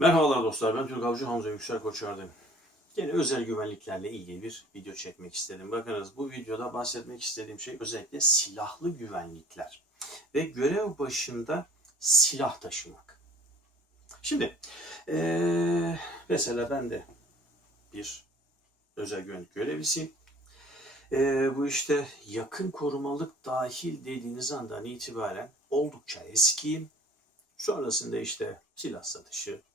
Merhabalar dostlar, ben Türk Avcı Hamza Yüksel Koçar'dayım. Yine özel güvenliklerle ilgili bir video çekmek istedim. Bakınız bu videoda bahsetmek istediğim şey özellikle silahlı güvenlikler ve görev başında silah taşımak. Şimdi eee, mesela ben de bir özel güvenlik görevlisiyim. Eee, bu işte yakın korumalık dahil dediğiniz andan itibaren oldukça eskiyim. Sonrasında işte silah satışı, ee,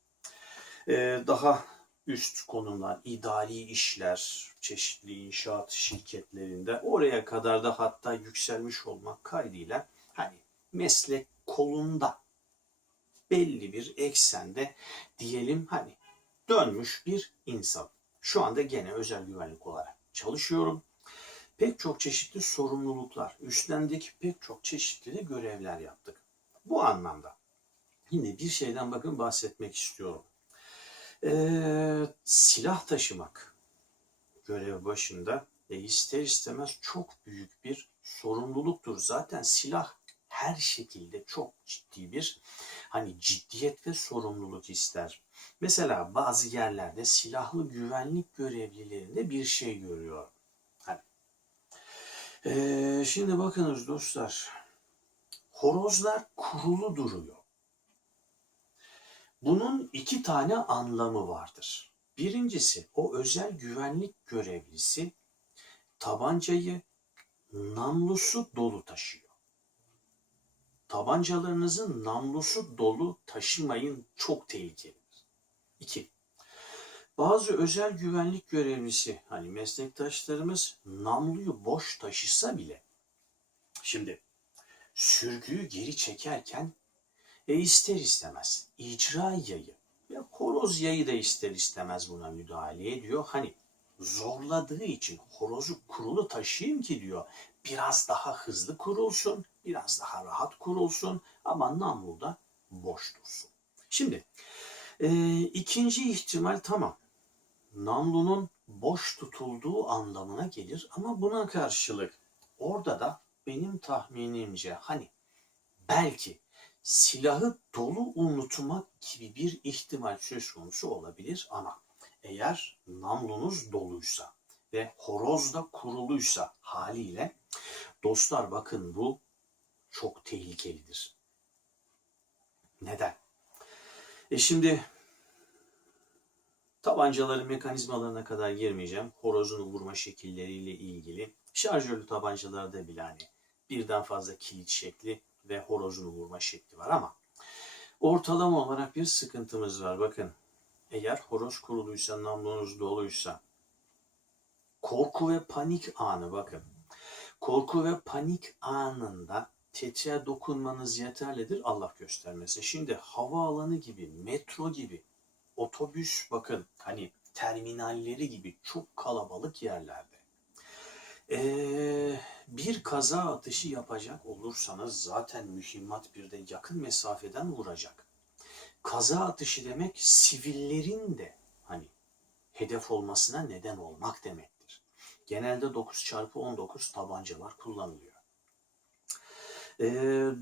daha üst konumlar, idari işler, çeşitli inşaat şirketlerinde oraya kadar da hatta yükselmiş olmak kaydıyla hani meslek kolunda belli bir eksende diyelim hani dönmüş bir insan. Şu anda gene özel güvenlik olarak çalışıyorum. Pek çok çeşitli sorumluluklar, üstlendik pek çok çeşitli de görevler yaptık. Bu anlamda yine bir şeyden bakın bahsetmek istiyorum. Ee, silah taşımak görev başında ve ister istemez çok büyük bir sorumluluktur. Zaten silah her şekilde çok ciddi bir hani ciddiyet ve sorumluluk ister. Mesela bazı yerlerde silahlı güvenlik görevlilerinde bir şey görüyor. Hani. Ee, şimdi bakınız dostlar. Horozlar kurulu duruyor. Bunun iki tane anlamı vardır. Birincisi o özel güvenlik görevlisi tabancayı namlusu dolu taşıyor. Tabancalarınızın namlusu dolu taşımayın çok tehlikelidir. İki, bazı özel güvenlik görevlisi hani meslektaşlarımız namluyu boş taşısa bile şimdi sürgüyü geri çekerken e ister istemez icra yayı ve horoz yayı da ister istemez buna müdahale ediyor. Hani zorladığı için horozu kurulu taşıyayım ki diyor biraz daha hızlı kurulsun, biraz daha rahat kurulsun ama namlu da boş dursun. Şimdi e, ikinci ihtimal tamam. Namlunun boş tutulduğu anlamına gelir ama buna karşılık orada da benim tahminimce hani belki silahı dolu unutmak gibi bir ihtimal söz konusu olabilir ama eğer namlunuz doluysa ve horoz da kuruluysa haliyle dostlar bakın bu çok tehlikelidir. Neden? E şimdi tabancaların mekanizmalarına kadar girmeyeceğim. Horozun vurma şekilleriyle ilgili. Şarjörlü tabancalarda bile hani birden fazla kilit şekli ve horozunu vurma şekli var ama ortalama olarak bir sıkıntımız var. Bakın eğer horoz kuruluysa, namlunuz doluysa korku ve panik anı bakın. Korku ve panik anında tetiğe dokunmanız yeterlidir Allah göstermesi. Şimdi havaalanı gibi, metro gibi, otobüs bakın hani terminalleri gibi çok kalabalık yerlerde ee, bir kaza atışı yapacak olursanız zaten mühimmat bir de yakın mesafeden vuracak. Kaza atışı demek sivillerin de hani hedef olmasına neden olmak demektir. Genelde 9 çarpı 19 tabancalar kullanılıyor. Ee,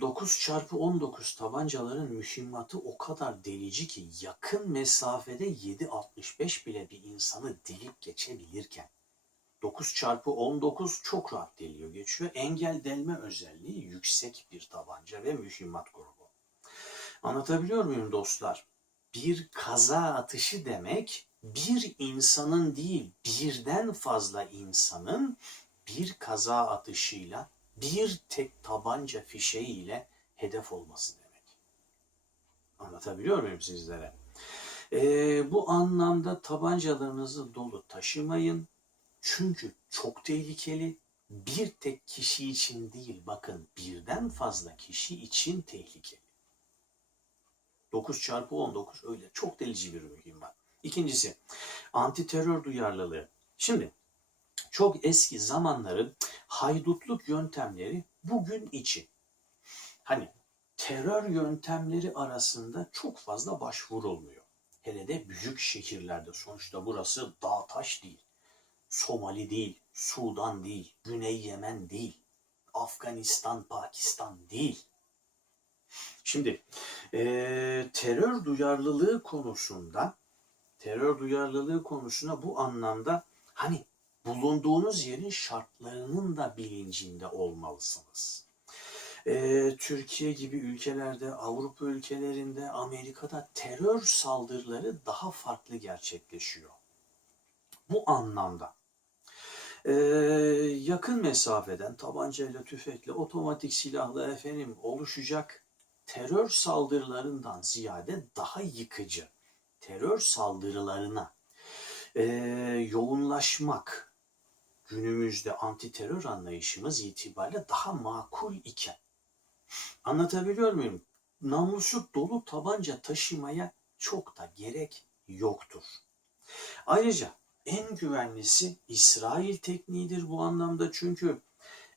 9 çarpı 19 tabancaların mühimmatı o kadar delici ki yakın mesafede 7.65 bile bir insanı delip geçebilirken 9 çarpı 19 çok rahat deliyor geçiyor. Engel delme özelliği yüksek bir tabanca ve mühimmat grubu. Anlatabiliyor muyum dostlar? Bir kaza atışı demek bir insanın değil birden fazla insanın bir kaza atışıyla bir tek tabanca fişeğiyle hedef olması demek. Anlatabiliyor muyum sizlere? Ee, bu anlamda tabancalarınızı dolu taşımayın. Çünkü çok tehlikeli. Bir tek kişi için değil bakın birden fazla kişi için tehlikeli. 9 çarpı 19 öyle çok delici bir mühimmat. İkincisi anti terör duyarlılığı. Şimdi çok eski zamanların haydutluk yöntemleri bugün için. Hani terör yöntemleri arasında çok fazla başvurulmuyor. Hele de büyük şehirlerde sonuçta burası dağ taş değil. Somali değil, Sudan değil, Güney Yemen değil, Afganistan, Pakistan değil. Şimdi Ee, terör duyarlılığı konusunda terör duyarlılığı konusuna bu anlamda hani bulunduğunuz yerin şartlarının da bilincinde olmalısınız. Ee, Türkiye gibi ülkelerde, Avrupa ülkelerinde, Amerika'da terör saldırıları daha farklı gerçekleşiyor. Bu anlamda ee, yakın mesafeden tabancayla, tüfekle, otomatik silahla efendim oluşacak terör saldırılarından ziyade daha yıkıcı terör saldırılarına e, yoğunlaşmak günümüzde anti terör anlayışımız itibariyle daha makul iken anlatabiliyor muyum? Namlusu dolu tabanca taşımaya çok da gerek yoktur. Ayrıca en güvenlisi İsrail tekniğidir bu anlamda çünkü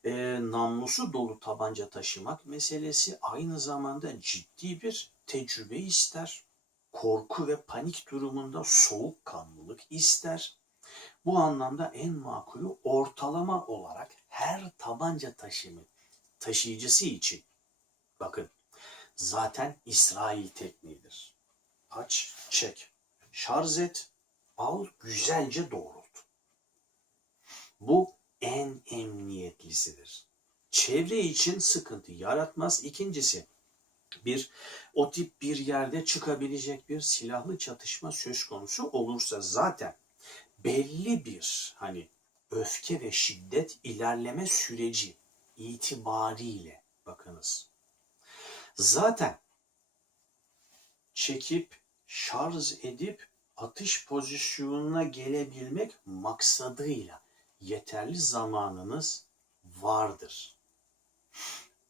e, namlusu dolu tabanca taşımak meselesi aynı zamanda ciddi bir tecrübe ister. Korku ve panik durumunda soğukkanlılık ister. Bu anlamda en makulü ortalama olarak her tabanca taşımı taşıyıcısı için bakın zaten İsrail tekniğidir. Aç, çek, şarj et, al, güzelce doğrult. Bu en emniyetlisidir. Çevre için sıkıntı yaratmaz. İkincisi, bir o tip bir yerde çıkabilecek bir silahlı çatışma söz konusu olursa zaten belli bir hani öfke ve şiddet ilerleme süreci itibariyle bakınız. Zaten çekip şarj edip atış pozisyonuna gelebilmek maksadıyla yeterli zamanınız vardır.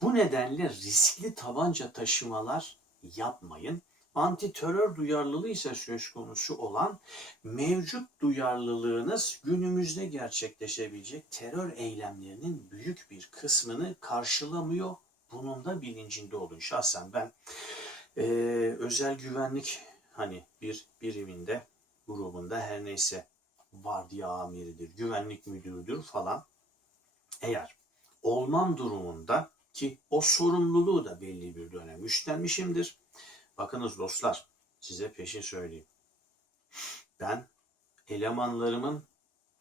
Bu nedenle riskli tabanca taşımalar yapmayın. Anti terör duyarlılığı ise söz konusu olan mevcut duyarlılığınız günümüzde gerçekleşebilecek terör eylemlerinin büyük bir kısmını karşılamıyor. Bunun da bilincinde olun. Şahsen ben e, özel güvenlik hani bir biriminde grubunda her neyse vardiya amiridir, güvenlik müdürüdür falan. Eğer olmam durumunda ki o sorumluluğu da belli bir dönem üstlenmişimdir. Bakınız dostlar size peşin söyleyeyim. Ben elemanlarımın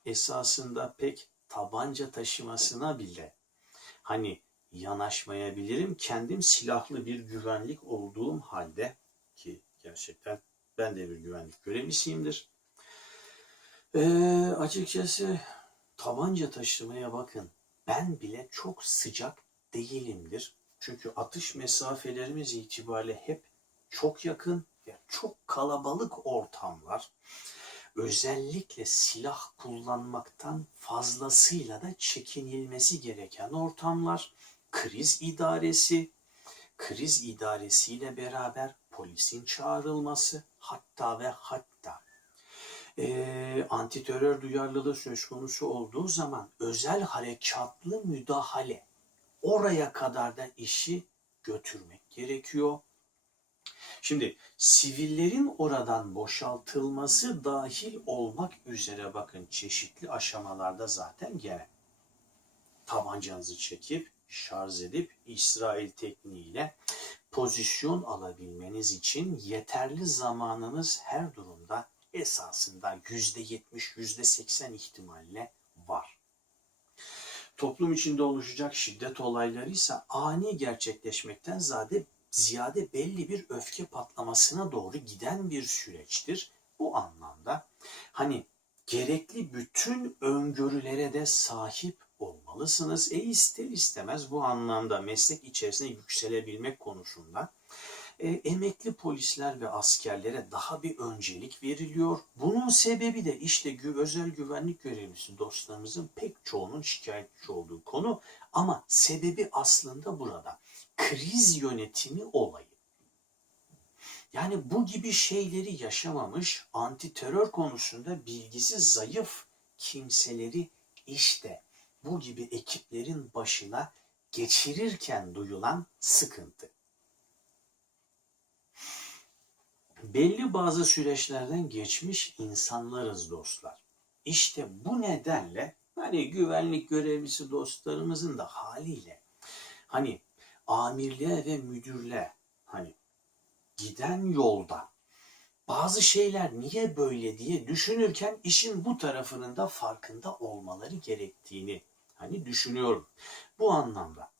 esasında pek tabanca taşımasına bile hani yanaşmayabilirim. Kendim silahlı bir güvenlik olduğum halde ki gerçekten ben de bir güvenlik görevlisiyimdir. Ee, açıkçası tabanca taşımaya bakın. Ben bile çok sıcak değilimdir. Çünkü atış mesafelerimiz itibariyle hep çok yakın ve çok kalabalık ortamlar. Özellikle silah kullanmaktan fazlasıyla da çekinilmesi gereken ortamlar. Kriz idaresi, kriz idaresiyle beraber polisin çağrılması hatta ve hatta e, antiterör duyarlılığı söz konusu olduğu zaman özel harekatlı müdahale oraya kadar da işi götürmek gerekiyor. Şimdi sivillerin oradan boşaltılması dahil olmak üzere bakın çeşitli aşamalarda zaten gene tabancanızı çekip şarj edip İsrail tekniğiyle pozisyon alabilmeniz için yeterli zamanınız her durumda esasında %70, %80 ihtimalle var. Toplum içinde oluşacak şiddet olayları ise ani gerçekleşmekten zade ziyade belli bir öfke patlamasına doğru giden bir süreçtir. Bu anlamda hani gerekli bütün öngörülere de sahip olmalısınız. E ister istemez bu anlamda meslek içerisinde yükselebilmek konusunda e, emekli polisler ve askerlere daha bir öncelik veriliyor. Bunun sebebi de işte gü özel güvenlik görevlisi dostlarımızın pek çoğunun şikayetçi olduğu konu ama sebebi aslında burada kriz yönetimi olayı. Yani bu gibi şeyleri yaşamamış anti terör konusunda bilgisi zayıf kimseleri işte bu gibi ekiplerin başına geçirirken duyulan sıkıntı. Belli bazı süreçlerden geçmiş insanlarız dostlar. İşte bu nedenle hani güvenlik görevlisi dostlarımızın da haliyle hani amirliğe ve müdürle hani giden yolda bazı şeyler niye böyle diye düşünürken işin bu tarafının da farkında olmaları gerektiğini hani düşünüyorum. Bu anlamda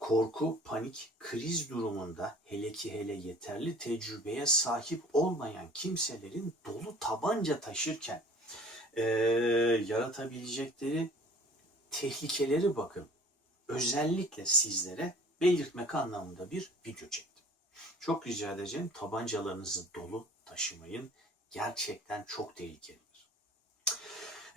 korku, panik, kriz durumunda hele ki hele yeterli tecrübeye sahip olmayan kimselerin dolu tabanca taşırken eee, yaratabilecekleri tehlikeleri bakın. Özellikle sizlere belirtmek anlamında bir video çektim. Çok rica edeceğim tabancalarınızı dolu taşımayın. Gerçekten çok tehlikelidir.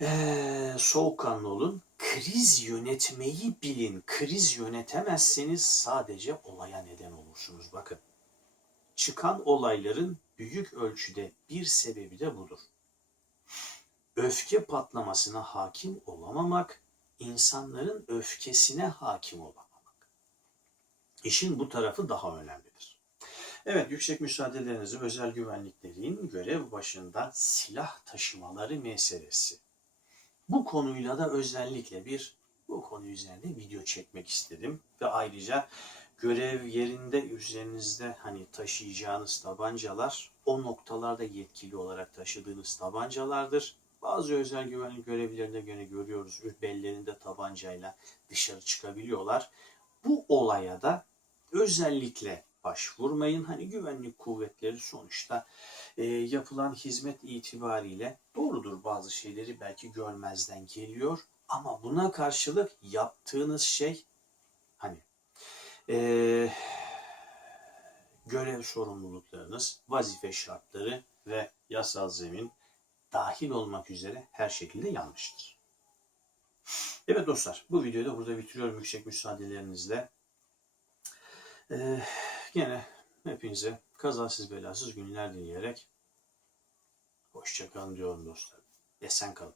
Ee, soğukkanlı olun. Kriz yönetmeyi bilin. Kriz yönetemezseniz sadece olaya neden olursunuz. Bakın. Çıkan olayların büyük ölçüde bir sebebi de budur. Öfke patlamasına hakim olamamak, insanların öfkesine hakim olamamak. İşin bu tarafı daha önemlidir. Evet, yüksek müsaadelerinizi özel güvenliklerin görev başında silah taşımaları meselesi. Bu konuyla da özellikle bir bu konu üzerinde video çekmek istedim ve ayrıca görev yerinde üzerinizde hani taşıyacağınız tabancalar o noktalarda yetkili olarak taşıdığınız tabancalardır. Bazı özel güvenlik görevlilerinde gene görüyoruz bellerinde tabancayla dışarı çıkabiliyorlar. Bu olaya da özellikle başvurmayın. Hani güvenlik kuvvetleri sonuçta e, yapılan hizmet itibariyle doğrudur bazı şeyleri belki görmezden geliyor. Ama buna karşılık yaptığınız şey hani e, görev sorumluluklarınız, vazife şartları ve yasal zemin dahil olmak üzere her şekilde yanlıştır. Evet dostlar bu videoyu da burada bitiriyorum yüksek müsaadelerinizle. Ee, gene hepinize kazasız belasız günler dileyerek hoşçakalın diyorum dostlar. Esen kalın.